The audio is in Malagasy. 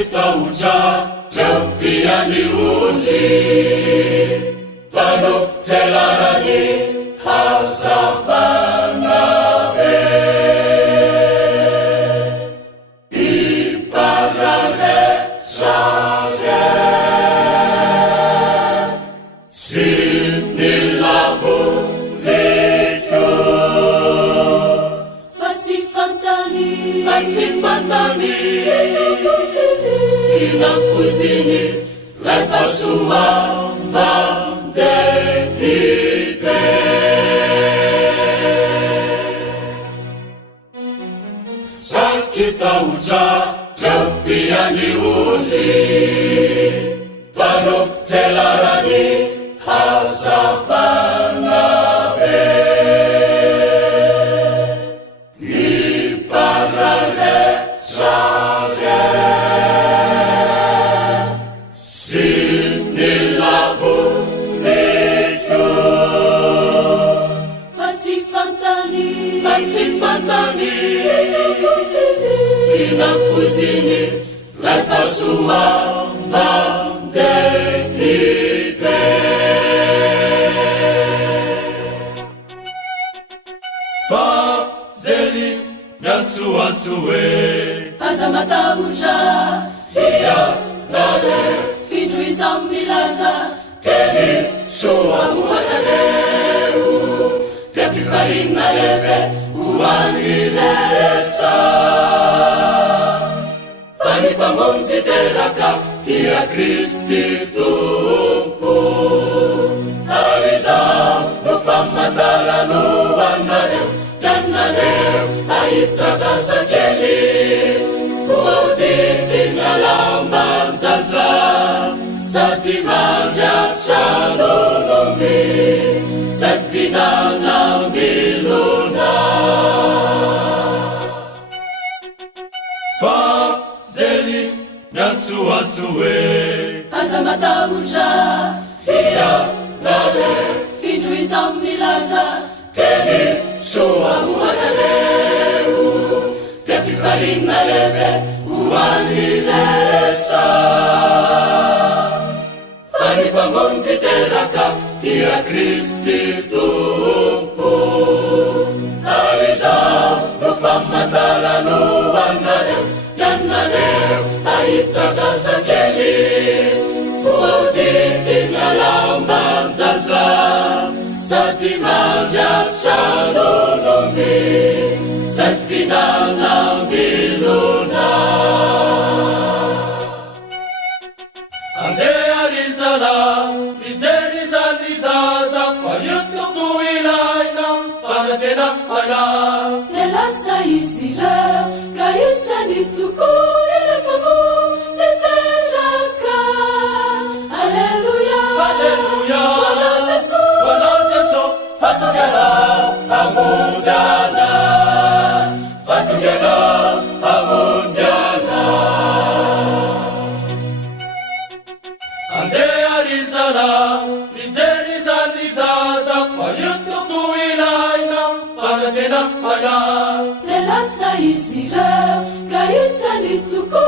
Kitaucha Jampiani Uji Fano Telarani Hasafana Be Iparane Share Similavu Zikyo Fati Fantani Sina Kuzini Life Asuma Vande Ipe Shakita Uja Jampiani Uji Fano Telarani Hasafana Be Iparane Share Similavu Zikyo Fati Fantani Sina Kuzini Life Asuma Vande Ipe Fazeli Nantuantue Azamata Uja Iya Nare Fidruiza Milaza Teni Soa Uatareu Tepi Farina Lebe Uanileta Fani Pamonzi Teraka Tia Christi Tumpu Ariza No Famatara No Wanareu Yanareu Aita Sasakeli Fuauditi Nalambanzaza Satimaja Shalolomi Safina Namiluna Fazeli Nantuantue Azamata Uja Iya Nare Fidruiza Milaza Teni Soa Uatareu Tepi Farina Lebe Uanileta Fani Pamonzi Teraka Tia Christi Tumpu Ariza No Famatara No Wanareu Yanareu Aita Sasakeli Fuauditi Nalambanzaza Satimaja Shalolomi Safina Namiluna Ande Arizala Izerizalizaza Fayutumu Ilaina Paradena Para Telasa Isira Kayutani Tuku Ilemamu Zitejaka Alléluia Alléluia Wanateso Wanateso Fatugana Amunziana Fatugana Amunziana Ande Arizala Izerizalizaza Fayutumu Ilaina Paradena Para Telasa Isira Kayutani Tuku